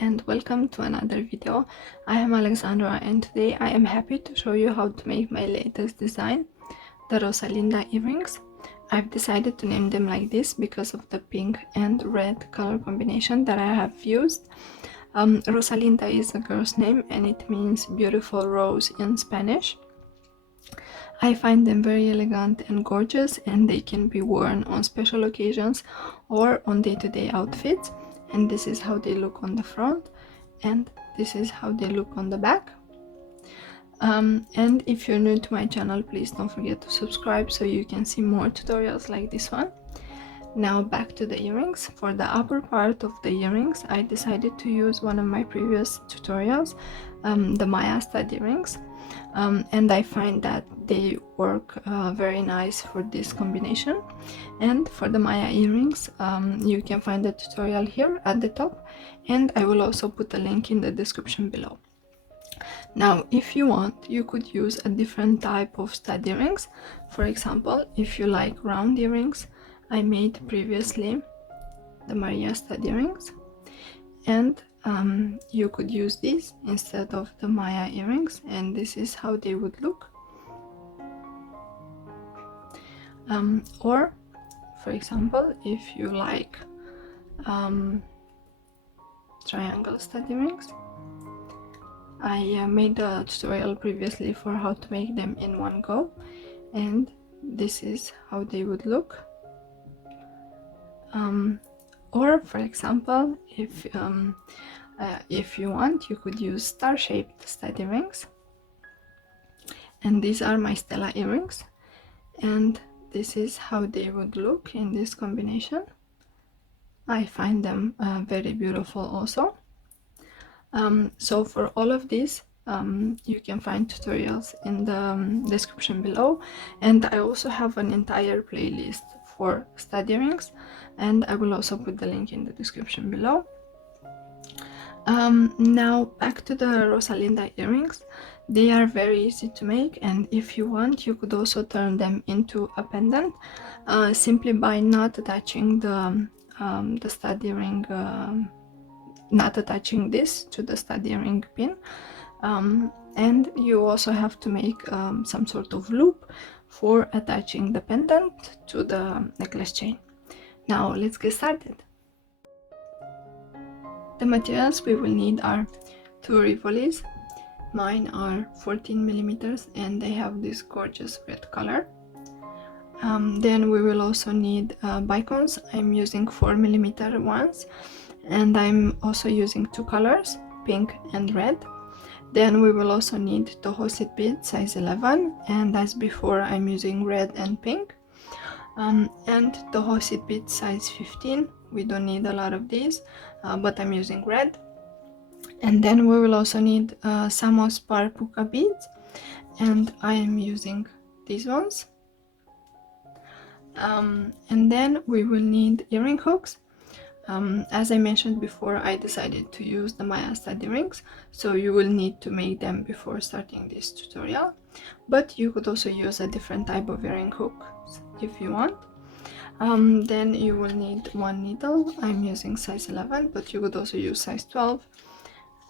and welcome to another video. I am Alexandra and today I am happy to show you how to make my latest design, the Rosalinda earrings. I've decided to name them like this because of the pink and red color combination that I have used. Rosalinda is a girl's name and it means beautiful rose in Spanish. I find them very elegant and gorgeous, and they can be worn on special occasions or on day-to-day outfits. And this is how they look on the front, and this is how they look on the back. And if you're new to my channel, please don't forget to subscribe so you can see more tutorials like this one. Now back to the earrings. For the upper part of the earrings, I decided to use one of my previous tutorials, the Maya stud earrings. And I find that they work very nice for this combination. And for the Maya earrings, you can find the tutorial here at the top, and I will also put a link in the description below. Now, if you want, you could use a different type of stud earrings. For example, if you like round earrings, I made previously the Maria stud earrings, and you could use these instead of the Maya earrings, and this is how they would look. Or for example, if you like triangle stud earrings, I made a tutorial previously for how to make them in one go, and this is how they would look. Or for example, if you want, you could use star-shaped stud earrings, and these are my Stella earrings, and this is how they would look in this combination. I find them very beautiful also. So for all of these, you can find tutorials in the description below, and I also have an entire playlist for stud earrings, and I will also put the link in the description below. Now back to the Rosalinda earrings. They are very easy to make, and if you want, you could also turn them into a pendant simply by not attaching the stud earring, not attaching this to the stud earring pin. And you also have to make some sort of loop for attaching the pendant to the necklace chain. Now let's get started. The materials we will need are 2 Rivolis. Mine are 14mm and they have this gorgeous red color. Then we will also need Bicones. I'm using 4mm ones, and I'm also using 2 colors, pink and red. Then we will also need Toho seed beads size 11, and as before I'm using red and pink. And Toho seed beads size 15. We don't need a lot of these, but I'm using red. And then we will also need Samos Par Puca beads, and I am using these ones. And then we will need earring hooks. As I mentioned before, I decided to use the Maya stud earrings, so you will need to make them before starting this tutorial, but you could also use a different type of earring hook if you want. Then you will need 1 needle. I'm using size 11, but you could also use size 12,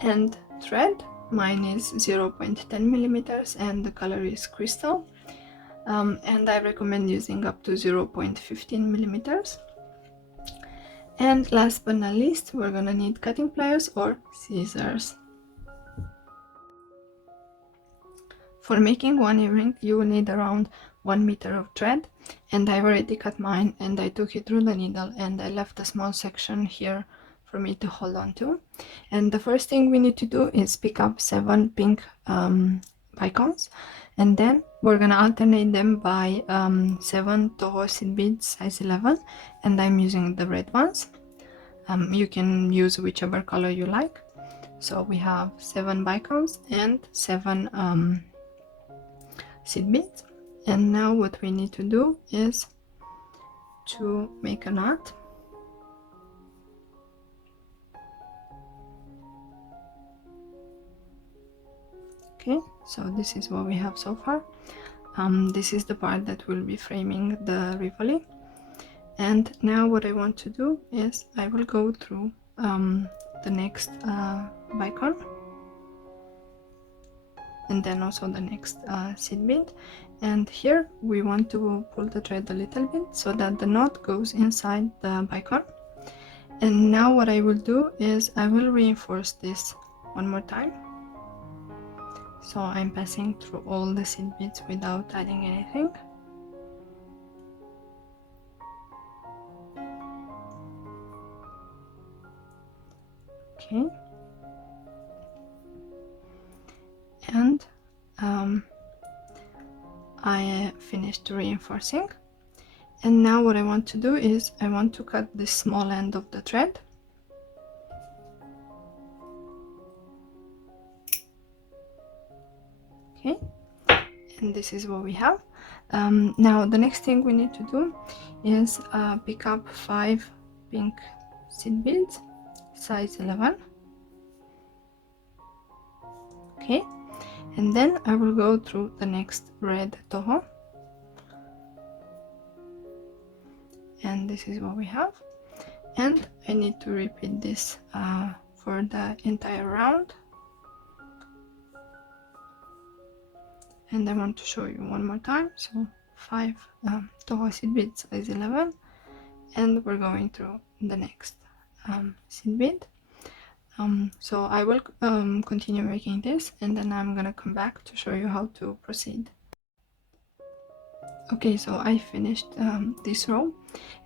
and thread. Mine is 0.10mm and the color is crystal, and I recommend using up to 0.15mm. And last but not least, we're gonna need cutting pliers or scissors. For making one earring, you will need around 1 meter of thread, and I've already cut mine and I took it through the needle, and I left a small section here for me to hold on to. And the first thing we need to do is pick up 7 pink Bicones, and then we're gonna alternate them by 7 Toho seed beads size 11, and I'm using the red ones. You can use whichever color you like. So we have 7 Bicones and 7 seed beads, and now what we need to do is to make a knot. Okay, so this is what we have so far. This is the part that will be framing the Rivoli, and now what I want to do is I will go through the next bicone, and then also the next seed bead. And here we want to pull the thread a little bit so that the knot goes inside the bicone. And now what I will do is I will reinforce this one more time. So I'm passing through all the seed beads without adding anything. Okay. And I finished reinforcing. And now what I want to do is I want to cut the small end of the thread. Okay, and this is what we have. Now the next thing we need to do is pick up 5 pink seed beads, size 11. Okay, and then I will go through the next red Toho, and this is what we have. And I need to repeat this for the entire round. And I want to show you one more time. So 5 Toho seed beads, size 11, and we're going through the next seed bead. So I will continue making this, and then I'm gonna come back to show you how to proceed. Okay, so I finished this row,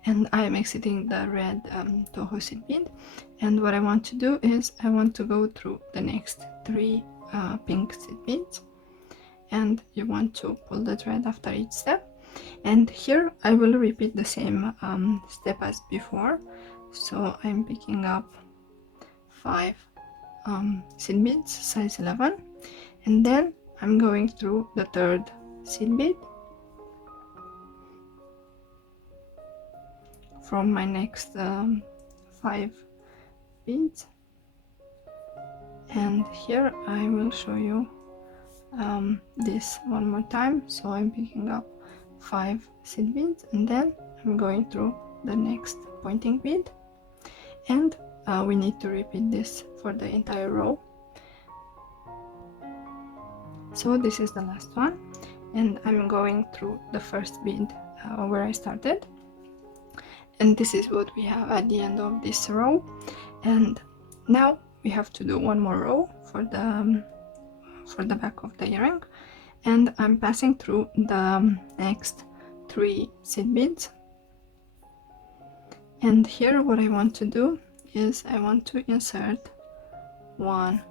and I am exiting the red Toho seed bead. And what I want to do is I want to go through the next 3 pink seed beads, and you want to pull the thread after each step. And here I will repeat the same step as before. So I'm picking up 5 seed beads, size 11, and then I'm going through the third seed bead from my next 5 beads, and here I will show you this one more time. So I'm picking up 5 seed beads, and then I'm going through the next pointing bead, and we need to repeat this for the entire row. So this is the last one, and I'm going through the first bead where I started, and this is what we have at the end of this row. And now we have to do one more row for the back of the earring, and I'm passing through the next 3 seed beads. And here what I want to do is I want to insert 1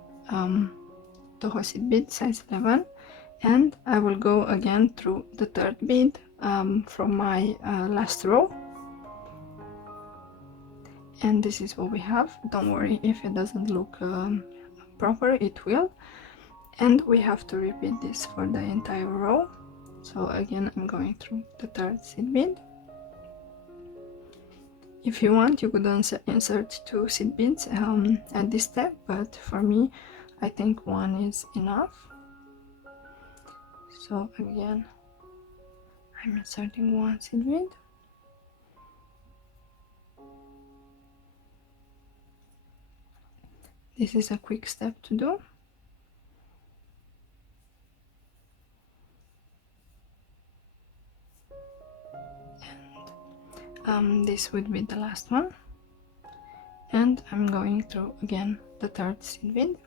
Toho seed bead, size 11, and I will go again through the third bead from my last row. And this is what we have. Don't worry if it doesn't look proper, it will. And we have to repeat this for the entire row. So again, I'm going through the third seed bead. If you want, you could insert 2 seed beads at this step, but for me, I think 1 is enough. So again, I'm inserting 1 seed bead. This is a quick step to do. And this would be the last one. And I'm going through again the third seed bead.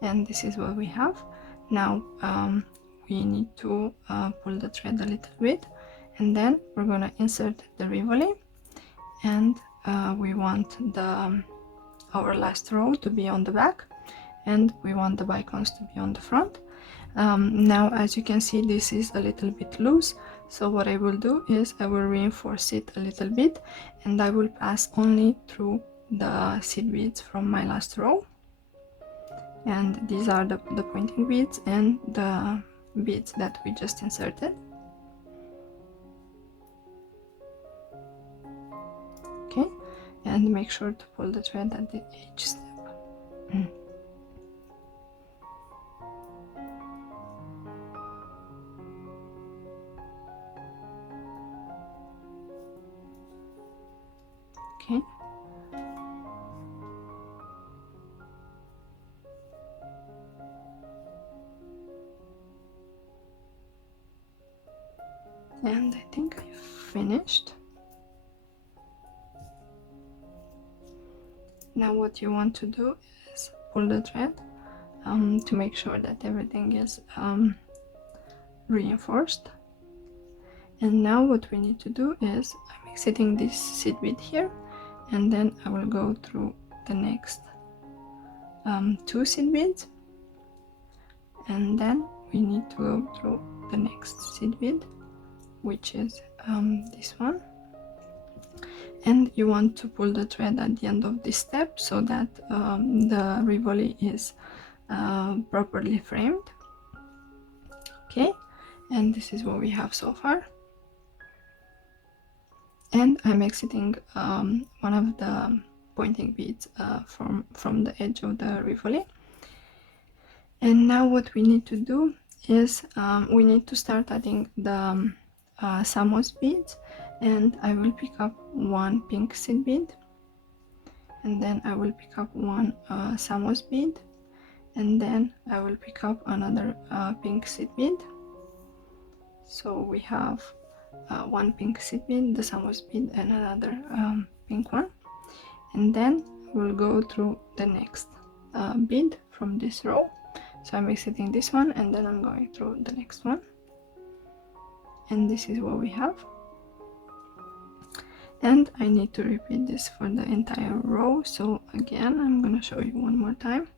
And this is what we have. Now we need to pull the thread a little bit, and then we're gonna insert the Rivoli, and we want our last row to be on the back, and we want the bicones to be on the front. Now as you can see, this is a little bit loose, so what I will do is I will reinforce it a little bit, and I will pass only through the seed beads from my last row. And these are the pointing beads and the beads that we just inserted. Okay, and make sure to pull the thread at each step. Okay. And I think I finished. Now what you want to do is pull the thread to make sure that everything is reinforced. And now what we need to do is I'm exiting this seed bead here, and then I will go through the next 2 seed beads, and then we need to go through the next seed bead, which is this one. And you want to pull the thread at the end of this step so that the Rivoli is properly framed. Okay, and this is what we have so far. And I'm exiting one of the pointing beads from the edge of the Rivoli. And now what we need to do is we need to start adding the Samos beads, and I will pick up one pink seed bead, and then I will pick up one Samos bead, and then I will pick up another pink seed bead. So we have one pink seed bead, the Samos bead, and another pink one, and then we'll go through the next bead from this row. So I'm exiting this one, and then I'm going through the next one, and this is what we have. And I need to repeat this for the entire row. So again, I'm gonna show you one more time.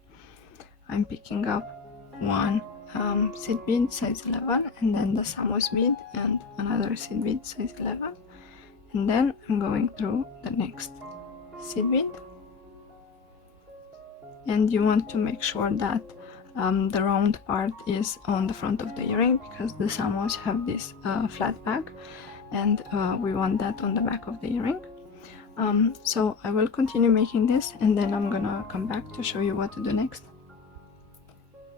I'm picking up one seed bead size 11, and then the Samos bead and another seed bead size 11, and then I'm going through the next seed bead. And you want to make sure that the round part is on the front of the earring, because the Samos have this flat back, and we want that on the back of the earring. So I will continue making this, and then I'm gonna come back to show you what to do next.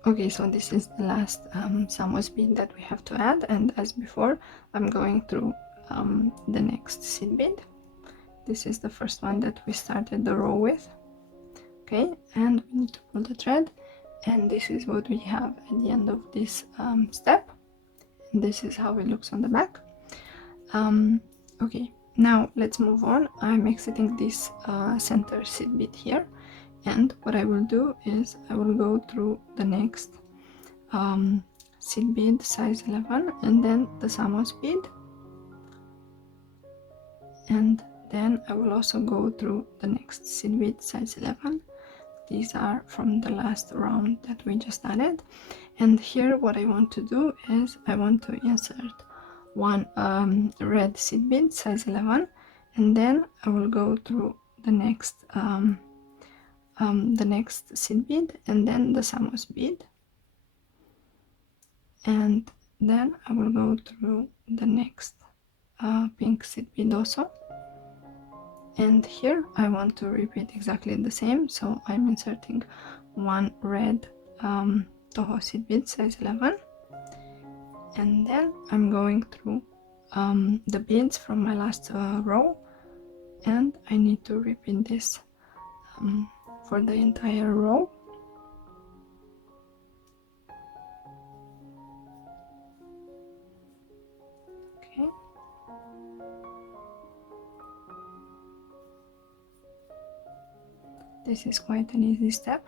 Okay, so this is the last Samos bead that we have to add, and as before, I'm going through the next seed bead. This is the first one that we started the row with. Okay, and we need to pull the thread, and this is what we have at the end of this step. And this is how it looks on the back. Okay, now let's move on. I'm exiting this center seed bead here, and what I will do is I will go through the next seed bead size 11, and then the Samos bead, and then I will also go through the next seed bead size 11. These are from the last round that we just added. And here what I want to do is I want to insert one red seed bead size 11, and then I will go through the next seed bead, and then the Samos bead, and then I will go through the next pink seed bead also. And here I want to repeat exactly the same, so I'm inserting one red Toho seed bead size 11, and then I'm going through the beads from my last row, and I need to repeat this for the entire row. Okay. This is quite an easy step.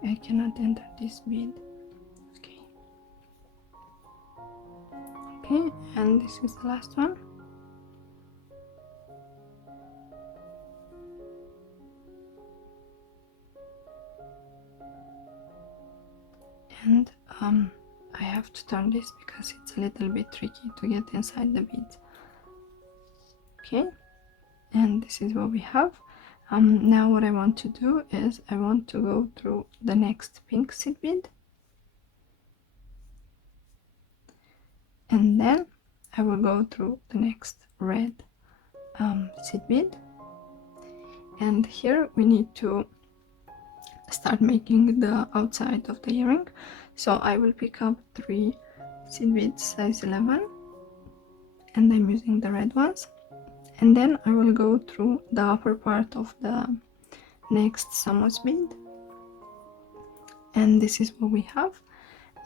I cannot enter this bead. Okay. Okay, and this is the last one. And I have to turn this because it's a little bit tricky to get inside the beads. Okay, and this is what we have. Now what I want to do is I want to go through the next pink seed bead, and then I will go through the next red seed bead, and here we need to start making the outside of the earring. So I will pick up 3 seed beads size 11, and I'm using the red ones, and then I will go through the upper part of the next Samos bead, and this is what we have.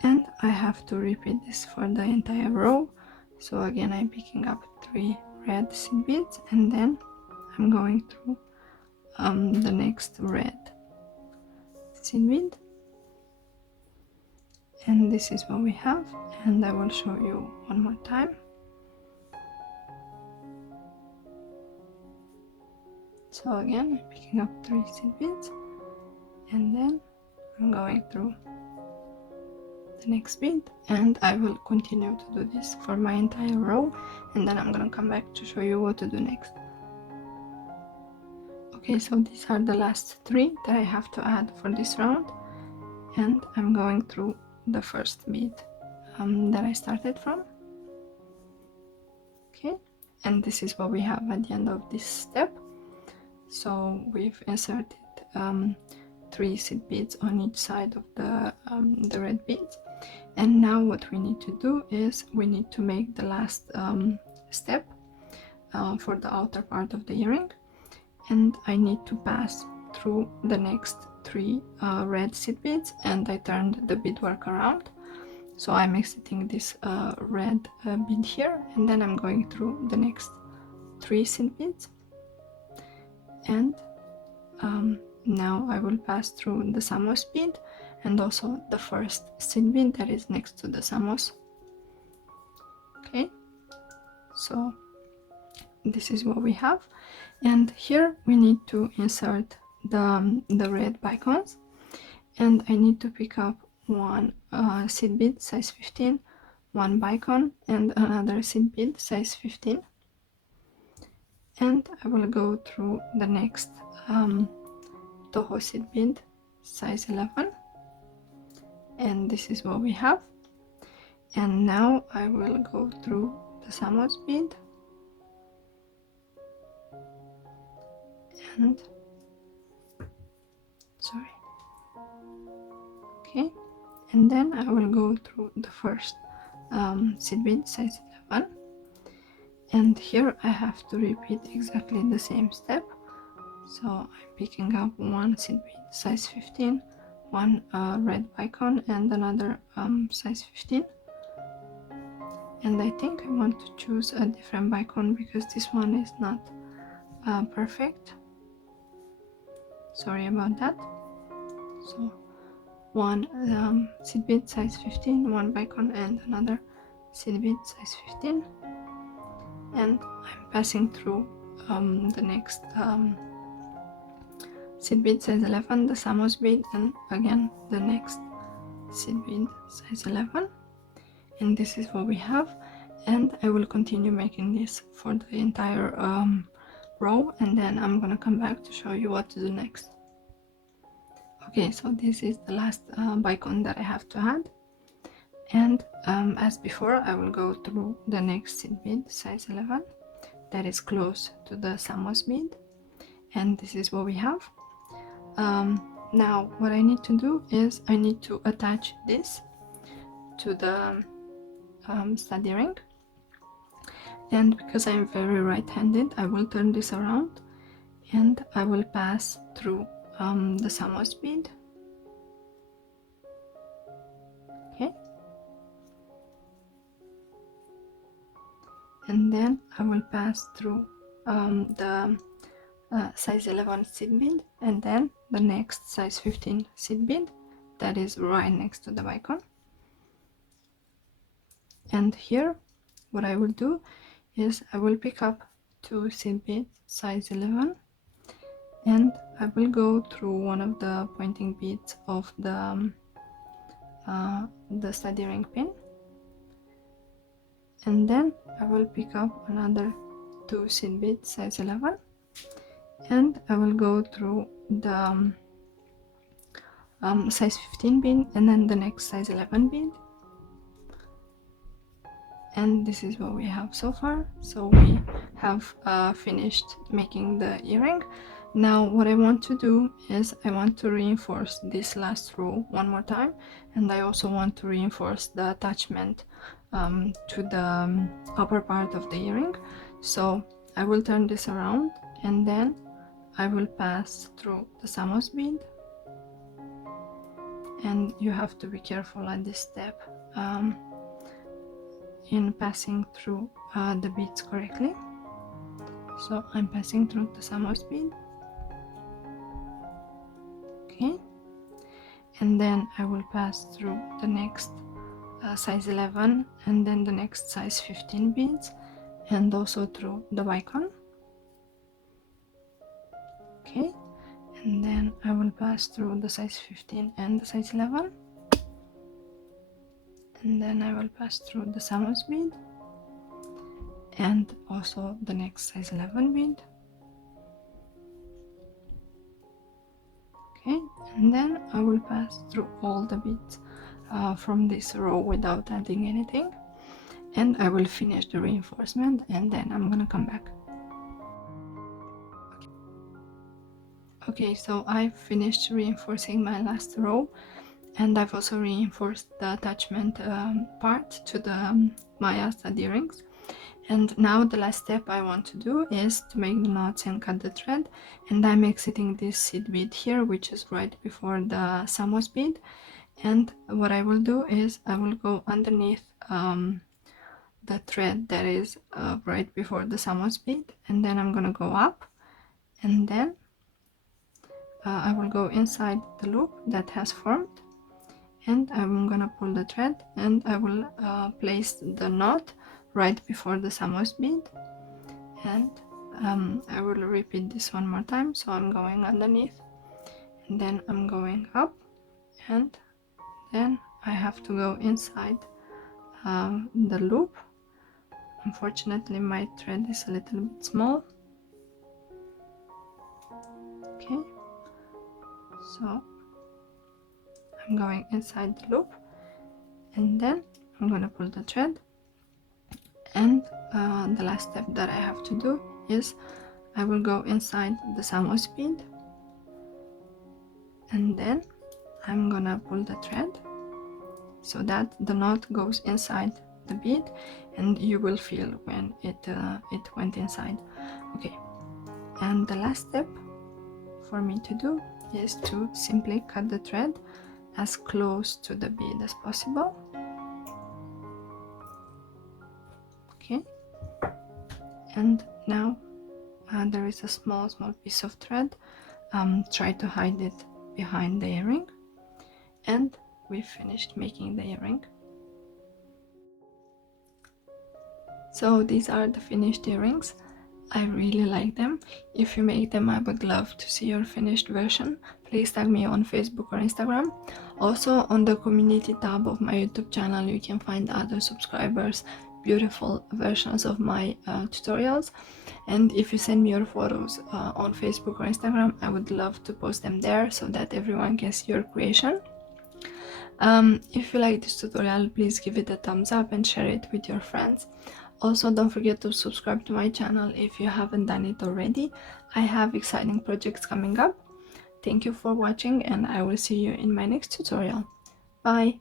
And I have to repeat this for the entire row. So again, I'm picking up 3 red seed beads, and then I'm going through the next red seed bead, and this is what we have, and I will show you one more time. So again, I'm picking up 3 seed beads, and then I'm going through the next bead, and I will continue to do this for my entire row, and then I'm gonna come back to show you what to do next. Okay, so these are the last 3 that I have to add for this round, and I'm going through the first bead that I started from. Okay, and this is what we have at the end of this step. So we've inserted 3 seed beads on each side of the red beads, and now what we need to do is we need to make the last step for the outer part of the earring, and I need to pass through the next 3 red seed beads, and I turned the beadwork around, so I'm exiting this red bead here, and then I'm going through the next 3 seed beads, and now I will pass through the Samos bead and also the first seed bead that is next to the Samos. Okay, so this is what we have, and here we need to insert the red bicones, and I need to pick up 1 seed bead size 15, 1 bicone, and another seed bead size 15, and I will go through the next Toho seed bead size 11, and this is what we have. And now I will go through the Samos bead, and okay, and then I will go through the first seed bead size 11, and here I have to repeat exactly the same step. So I'm picking up 1 seed bead size 15, 1 red bicone, and another size 15, and I think I want to choose a different bicone because this one is not perfect. Sorry about that. So 1 seed bead size 15, 1 bicone, and another seed bead size 15, and I'm passing through the next seed bead size 11, the Samos bead, and again the next seed bead size 11, and this is what we have. And I will continue making this for the entire row, and then I'm gonna come back to show you what to do next. Okay, so this is the last bicone that I have to add, and as before I will go through the next seed bead size 11 that is close to the Samos bead, and this is what we have. Now what I need to do is I need to attach this to the stud earring, and because I'm very right-handed I will turn this around and I will pass through the Samos bead. Okay, and then I will pass through the size 11 seed bead, and then the next size 15 seed bead that is right next to the bicone, and here what I will do is I will pick up 2 seed beads size 11, and I will go through one of the pointing beads of the study ring pin, and then I will pick up another 2 seed beads size 11, and I will go through the size 15 bead and then the next size 11 bead. And this is what we have so far. So we have finished making the earring. Now what I want to do is I want to reinforce this last row one more time, and I also want to reinforce the attachment to the upper part of the earring. So I will turn this around, and then I will pass through the Samos bead, and you have to be careful at this step in passing through the beads correctly. So I'm passing through the Samos bead, okay, and then I will pass through the next size 11 and then the next size 15 beads, and also through the Bicone, okay, and then I will pass through the size 15 and the size 11, and then I will pass through the Samos bead and also the next size 11 bead, okay, and then I will pass through all the beads from this row without adding anything, and I will finish the reinforcement, and then I'm gonna come back. Okay, so I've finished reinforcing my last row, and I've also reinforced the attachment part to the Maya study rings. And now the last step I want to do is to make the knots and cut the thread, and I'm exiting this seed bead here, which is right before the Samos bead. And what I will do is I will go underneath the thread that is right before the Samos bead, and then I'm gonna go up, and then I will go inside the loop that has formed, and I'm gonna pull the thread, and I will place the knot right before the Samos bead, and I will repeat this one more time. So I'm going underneath, and then I'm going up, and then I have to go inside the loop. Unfortunately my thread is a little bit small, okay, so I'm going inside the loop, and then I'm gonna pull the thread, and the last step that I have to do is I will go inside the Samos bead, and then I'm gonna pull the thread so that the knot goes inside the bead, and you will feel when it went inside, okay. And the last step for me to do is to simply cut the thread as close to the bead as possible, okay. And now there is a small piece of thread. Try to hide it behind the earring, and we finished making the earring. So these are the finished earrings. I really like them. If you make them, I would love to see your finished version. Please tag me on Facebook or Instagram. Also, on the community tab of my YouTube channel, you can find other subscribers' beautiful versions of my tutorials. And if you send me your photos on Facebook or Instagram, I would love to post them there so that everyone can see your creation. If you like this tutorial, please give it a thumbs up and share it with your friends. Also, don't forget to subscribe to my channel if you haven't done it already. I have exciting projects coming up. Thank you for watching, and I will see you in my next tutorial. Bye!